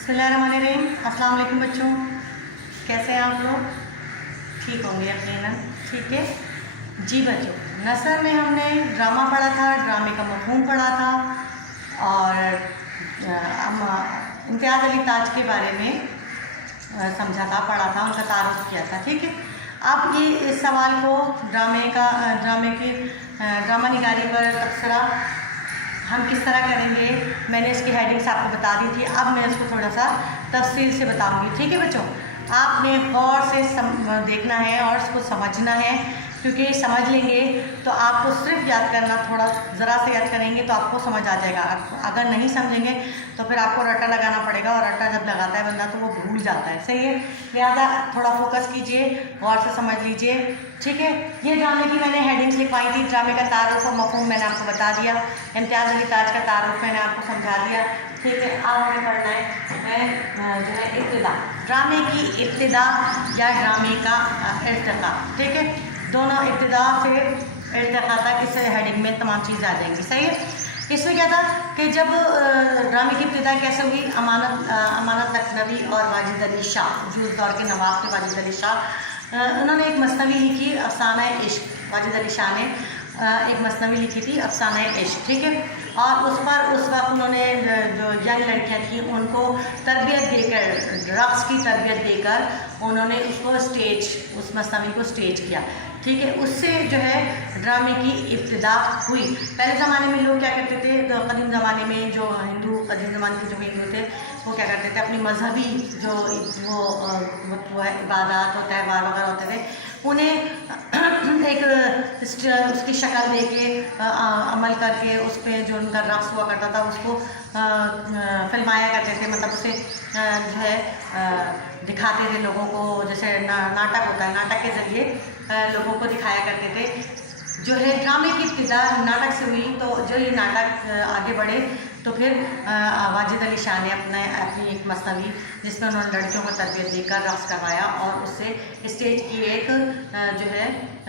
बिस्मिल्लाहिर्रहमानिर्रहीम। अस्सलाम वालेकुम बच्चों, कैसे हैं आप लोग? ठीक होंगे यकीनन। ठीक है जी बच्चों, नसर में हमने ड्रामा पढ़ा था, ड्रामे का मफ़हूम पढ़ा था और इम्तियाज़ अली ताज के बारे में समझा था, पढ़ा था, उनका तारुफ किया था। ठीक है, अब ये इस सवाल को ड्रामा निगारी पर तबसरा हम किस तरह करेंगे, मैंने इसकी हेडिंग्स आपको बता दी थी। अब मैं इसको थोड़ा सा तफसील से बताऊंगी। ठीक है बच्चों, आपने गौर से देखना है और इसको समझना है, क्योंकि समझ लेंगे तो आपको सिर्फ याद करना, थोड़ा ज़रा से याद करेंगे तो आपको समझ आ जाएगा। अगर नहीं समझेंगे तो फिर आपको रट्टा लगाना पड़ेगा, और रट्टा जब लगाता है बंदा तो वो भूल जाता है। सही है, लिहाजा थोड़ा फोकस कीजिए, गौर से समझ लीजिए। ठीक है, ये ड्रामे की मैंने हेडिंग्स लिखवाई थी। ड्रामे का तारुफ और मफ़हूम मैंने आपको बता दिया, इम्तियाज़ अली ताज का तारुफ मैंने आपको समझा दिया। ठीक है, अब हमें पढ़ना है जो है इब्तिदा, ड्रामे की इब्तिदा या ड्रामे का इर्तिक़ा। ठीक है, दोनों इब्तिदा से इर्तिक़ा तक इस हेडिंग में तमाम चीज़ आ जाएंगी। सही है, इसमें क्या था कि जब ड्रामे की इब्तिदा कैसे हुई, अमानत लखनवी और वाजिद अली शाह, जो उस दौर के नवाब थे वाजिद अली शाह, उन्होंने एक मसनवी लिखी अफ़साना इश्क। वाजिद अली शाह ने एक मसनवी लिखी थी अफ़साना इश्क। ठीक है, और उस पर उस वक्त उन्होंने जो यंग लड़कियां थी उनको तरबियत देकर, रक़्स की तरबियत देकर उन्होंने उसको उस मसनवी को स्टेज किया। ठीक है, उससे जो है ड्रामे की इब्तिदा हुई। पहले ज़माने में लोग क्या करते थे, तो कदीम ज़माने में जो कदीम ज़माने के जो हिंदू थे वो क्या करते थे, अपनी मजहबी जो वो इबादत और त्यौहार वगैरह होते थे, उन्हें एक उसकी शक्ल दे के अमल करके उस पर जो उनका रक़्स हुआ करता था उसको फिल्माया करते थे। मतलब उसे जो है दिखाते थे लोगों को, जैसे नाटक होता है, नाटक के ज़रिए लोगों को दिखाया करते थे। जो है ड्रामे की इब्तिदा नाटक से हुई, तो जो ये नाटक आगे बढ़े तो फिर वाजिद अली शाह ने अपनी एक मसनवी जिसमें उन्होंने लड़कियों को तरबियत देकर रक़्स करवाया और उससे स्टेज की एक जो है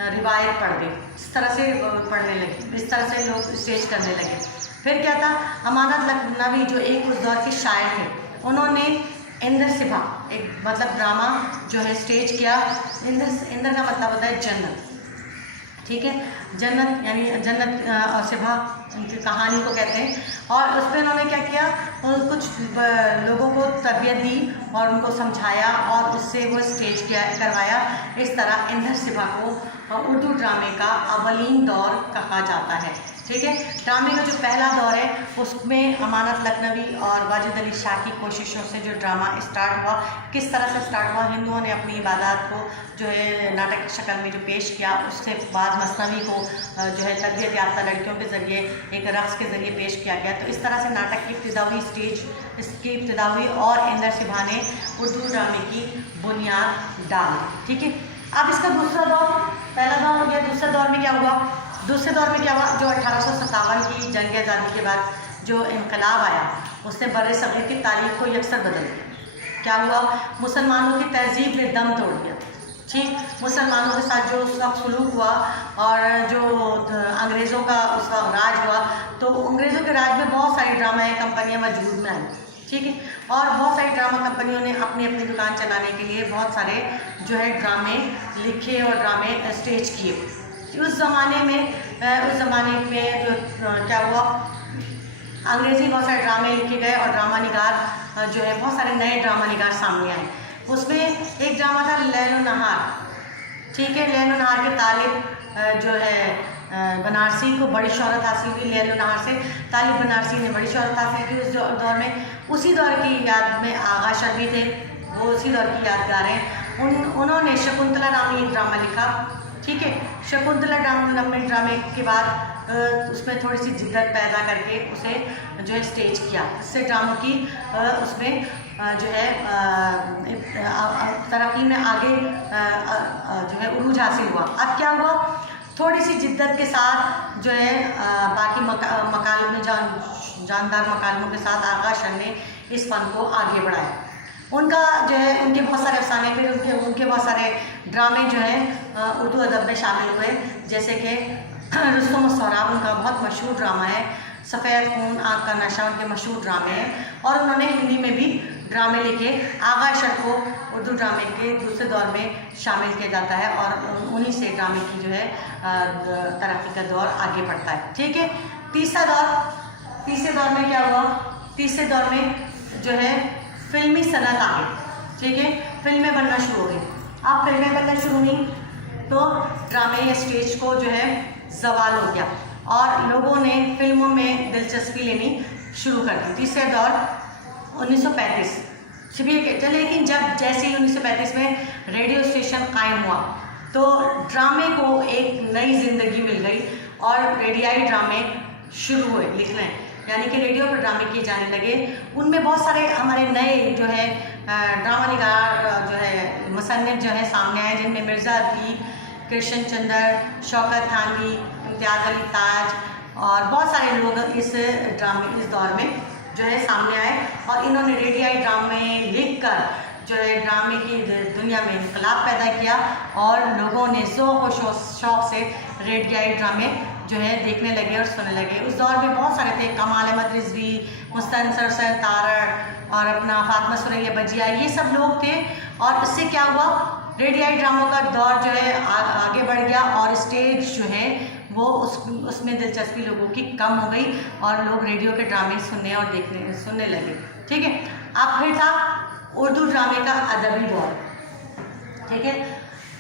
रिवायत पढ़ गई। इस तरह से पढ़ने लगे, इस तरह से लोग स्टेज करने लगे। फिर क्या था, अमानत लखनवी जो एक उस दौर के शायर थे, उन्होंने इंदर सिभा एक मतलब ड्रामा जो है स्टेज किया। इंदर का मतलब होता है जन्नत। ठीक है, जन्नत यानी जन्नत और सिभा उनकी कहानी को कहते हैं। और उस पर उन्होंने क्या किया, कुछ लोगों को तरबियत दी और उनको समझाया और उससे वो स्टेज करवाया। इस तरह इंदर सिभा को उर्दू ड्रामे का अवलीन दौर कहा जाता है। ठीक है, ड्रामे का जो पहला दौर है उसमें अमानत लखनवी और वाजिद अली शाह की कोशिशों से जो ड्रामा स्टार्ट हुआ, किस तरह से स्टार्ट हुआ, हिंदुओं ने अपनी इबादत को जो है नाटक की शक्ल में जो पेश किया, उससे बाद मसनवी को जो है तरबियत याफ्ता लड़कियों के ज़रिए एक रक़्स के ज़रिए पेश किया गया। तो इस तरह से नाटक की इब्तिदा हुई, स्टेज इसकी इब्तिदा हुई और इंदर सिभा ने उर्दू ड्रामे की बुनियाद डाली। ठीक है, अब इसका दूसरा दौर, पहला दौर हो गया, दूसरे दौर में क्या हुआ, दूसरे दौर में क्या हुआ, जो 1857 की जंग आज़ादी के बाद जो इनकलाब आया उसने बर्रे सग़ीर की तारीख़ को यकसर बदल दिया। क्या हुआ, मुसलमानों की तहज़ीब ने दम तोड़ दिया। ठीक, मुसलमानों के साथ जो उस वक्त सलूक हुआ और जो अंग्रेज़ों का उस वक्त राज हुआ, तो अंग्रेज़ों के राज में बहुत सारी ड्रामा कंपनियाँ वजूद में आई। ठीक है, और बहुत सारी ड्रामा कंपनियों ने अपनी अपनी दुकान चलाने के लिए बहुत सारे जो है ड्रामे लिखे और ड्रामे स्टेज किए। उस ज़माने में जो क्या हुआ, अंग्रेज़ी बहुत सारे ड्रामे लिखे गए और ड्रामा निगार जो है बहुत सारे नए ड्रामा निगार सामने आए। उसमें एक ड्रामा था लैल व नहार। ठीक है, लैल व नहार के तालिब जो है बनारसी को बड़ी शोहरत हासिल हुई। लैल व नहार से तालिब बनारसी ने बड़ी शोहरत हासिल की उस दौर में। उसी दौर की याद में आगा शर्मी थे, वो उसी दौर की यादगार हैं। उन्होंने शकुंतला नामी एक ड्रामा लिखा। ठीक है, शकुंतला ड्रामे के बाद उसमें थोड़ी सी जिद्दत पैदा करके उसे जो है स्टेज किया। इससे ड्रामों की उसमें जो है तरक्की में आगे जो है उरूज हासिल हुआ। अब क्या हुआ, थोड़ी सी जिद्दत के साथ जो है बाकी मकालों में जानदार मकालों के साथ आगा शर ने इस फन को आगे बढ़ाया। उनका जो है उनके बहुत सारे अफसाने, फिर उनके बहुत सारे ड्रामे जो हैं उर्दू अदब में शामिल हुए, जैसे कि रुस्तम और सौराब उनका बहुत मशहूर ड्रामा है, सफ़ेद खून, आँख का नशा उनके मशहूर ड्रामे हैं। और उन्होंने हिंदी में भी ड्रामे लिखे आगा अशर को उर्दू ड्रामे के दूसरे दौर में शामिल किया जाता है और उन्हीं से ड्रामे की जो है तरक्की का दौर आगे बढ़ता है। ठीक है, तीसरे दौर में क्या हुआ? तीसरे दौर में जो है फिल्मी सनत आ गई। ठीक है, फिल्में बनना शुरू हो गई। अब फिल्में बनना शुरू हुई तो ड्रामे या स्टेज को जो है जवाल हो गया और लोगों ने फिल्मों में दिलचस्पी लेनी शुरू कर दी। तीसरे दौर 1935 लेकिन जब जैसे ही 1935 में रेडियो स्टेशन कायम हुआ तो ड्रामे को एक नई जिंदगी मिल गई और रेडियाई ड्रामे शुरू हुए लिखने, यानी कि रेडियो पर ड्रामे किए जाने लगे। उनमें बहुत सारे हमारे नए जो है ड्रामा निगार जो है मुसन्निफ जो है सामने आए, जिनमें मिर्ज़ा अदबी, कृष्ण चंद्र, शौकत थानवी, इम्तियाज़ अली ताज और बहुत सारे लोग इस दौर में जो है सामने आए और इन्होंने रेडियाई ड्रामे लिखकर जो है ड्रामे की दुनिया में इनकलाब पैदा किया और लोगों ने ज़ौक़ और शौक़ से रेडियाई ड्रामे जो है देखने लगे और सुनने लगे। उस दौर में बहुत सारे थे, कमाल अहमद रिजवी, मुस्तनसर हुसैन तारड़ और अपना फातिमा सुरैया बजिया, ये सब लोग थे। और इससे क्या हुआ, रेडियाई ड्रामों का दौर जो है आगे बढ़ गया और स्टेज जो है वो उसमें दिलचस्पी लोगों की कम हो गई और लोग रेडियो के ड्रामे सुनने लगे। ठीक है, अब फिर था उर्दू ड्रामे का अदबी दौर। ठीक है,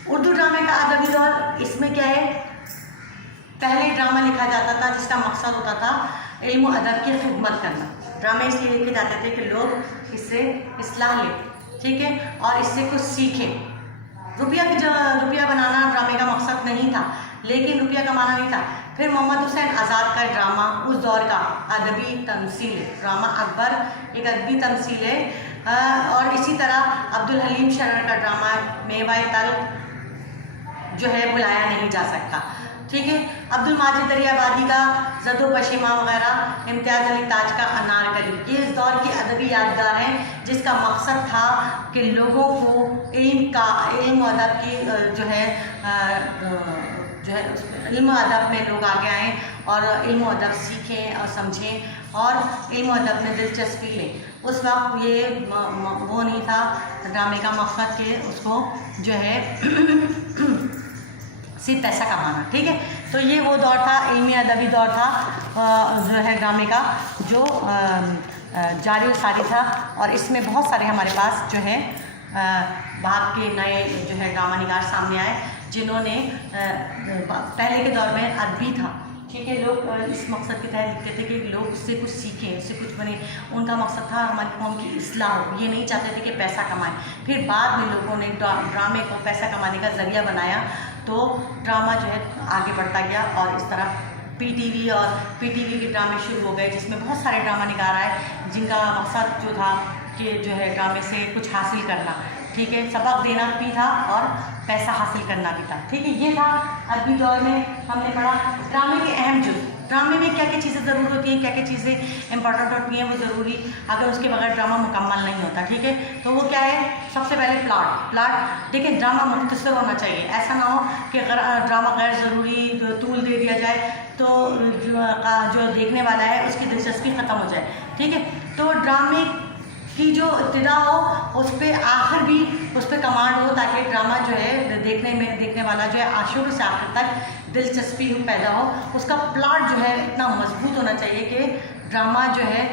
उर्दू ड्रामे का अदबी दौर, इसमें क्या है, पहले ड्रामा लिखा जाता था जिसका मकसद होता था इल्म और अदब की खिदमत करना। ड्रामे इसलिए लिखे जाते थे कि लोग इससे इस्लाह लें, ठीक है, और इससे कुछ सीखें। रुपया बनाना ड्रामे का मकसद नहीं था, लेकिन रुपया कमाना नहीं था। फिर मोहम्मद हुसैन आज़ाद का ड्रामा उस दौर का अदबी तमसील है, ड्रामा अकबर एक अदबी तमसील है। और इसी तरह अब्दुल हलीम शरर का ड्रामा मेवाए तल्ख जो है भुलाया नहीं जा सकता। ठीक है, अब्दुल माजिद दरियाबादी का ज़दो पशिमा वगैरह, इम्तियाज़ अली ताज का अनारकली, ये इस दौर की अदबी यादगार हैं जिसका मकसद था कि लोगों को इल्म अदब की जो है इल्म अदब में लोग आगे आएँ और इल्म अदब सीखें और समझें और इल्म अदब में दिलचस्पी लें। उस वक्त ये वो नहीं था ड्रामे का मकसद कि उसको जो है सिर्फ पैसा कमाना। ठीक है, तो ये वो दौर था, इल्मी अदबी दौर था जो है ड्रामे का, जो जारी और सारी था। और इसमें बहुत सारे हमारे पास जो है बाप के नए जो है ड्रामा निगार सामने आए, जिन्होंने पहले के दौर में अदबी था। ठीक है, लोग इस मकसद के तहत लिखते थे कि लोग उससे कुछ सीखें, उससे कुछ बने। उनका मकसद था हमारी कौम की इस्लाह हो, ये नहीं चाहते थे कि पैसा कमाएं। फिर बाद में लोगों ने ड्रामे को पैसा कमाने का ज़रिया बनाया, तो ड्रामा जो है आगे बढ़ता गया और इस तरह पीटीवी के ड्रामे शुरू हो गए, जिसमें बहुत सारे ड्रामा निगार आए जिनका मकसद जो था कि जो है ड्रामे से कुछ हासिल करना। ठीक है, सबक देना भी था और पैसा हासिल करना भी था। ठीक है, ये था अदबी दौर में हमने पढ़ा ड्रामे के अहम जुज़। ड्रामे में क्या क्या चीज़ें ज़रूर होती हैं, क्या क्या चीज़ें इंपॉर्टेंट होती हैं, वो ज़रूरी, अगर उसके बगैर ड्रामा मुकम्मल नहीं होता। ठीक है, तो वो क्या है, सबसे पहले प्लाट। देखिए, ड्रामा मुख्तसर होना चाहिए, ऐसा ना हो कि अगर ड्रामा गैर ज़रूरी तूल दे दिया जाए तो जो देखने वाला है उसकी दिलचस्पी ख़त्म हो जाए। ठीक है, तो ड्रामे की जो इब्तिदा हो उस पर आखिर भी उस पर कमांड हो, ताकि ड्रामा जो है देखने वाला जो है शुरू से आखिर तक दिलचस्पी पैदा हो। उसका प्लॉट जो है इतना मजबूत होना चाहिए कि ड्रामा जो है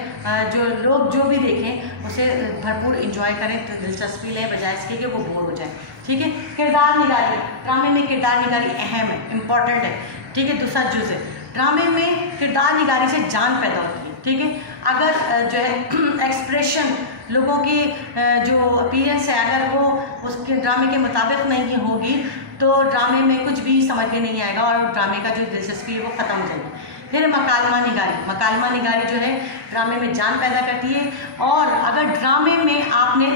जो लोग जो भी देखें उसे भरपूर इंजॉय करें, तो दिलचस्पी लें, बजाय इसके कि वो बोर हो जाए। ठीक है, किरदार निगारी, ड्रामे में किरदार निगारी अहम है, इम्पॉर्टेंट है। ठीक है, दूसरा जुज़ है, ड्रामे में किरदार निगारी से जान पैदा होती है। ठीक है, अगर जो है एक्सप्रेशन लोगों की जो अपीयरेंस है, अगर वो उसके ड्रामे के मुताबिक नहीं होगी तो ड्रामे में कुछ भी समझ में नहीं आएगा और ड्रामे का जो दिलचस्पी है वो ख़त्म हो जाएगी। फिर मकालमा निगारी जो है ड्रामे में जान पैदा करती है। और अगर ड्रामे में आपने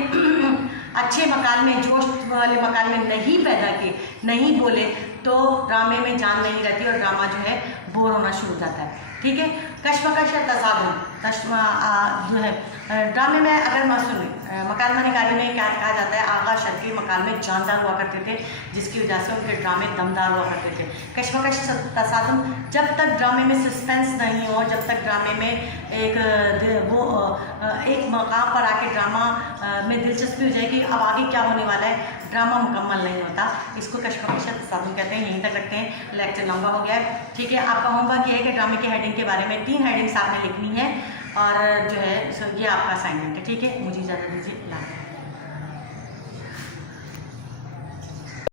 अच्छे मकालमे, जोश वाले मकालमे नहीं पैदा किए, नहीं बोले, तो ड्रामे में जान नहीं रहती और ड्रामा जो है बोर होना शुरू हो जाता है। ठीक है, कश्मकश या तसादुम जो है ड्रामे में अगर मकाल मनीकारी में क्या कहा जाता है, आगा शर्की मकाल में जानदार हुआ करते थे, जिसकी वजह से उनके ड्रामे दमदार हुआ करते थे। कश्मकश तसादुम, जब तक ड्रामे में सस्पेंस नहीं हो, जब तक ड्रामे में एक मकाम पर आके ड्रामा में दिलचस्पी हो जाएगी अब आगे क्या होने वाला है, ड्रामा मुकम्मल नहीं होता। इसको कश्मकश या तसादुम कहते हैं। यहीं तक रखते हैं, लेक्चर लंबा हो गया है। ठीक है, आपका होमवर्क ये है कि ड्रामे की हेडिंग के बारे में 3 हेडिंग्स आपने लिखनी है और जो है ये आपका असाइनमेंट है। ठीक है, मुझे इजाज़त दीजिए।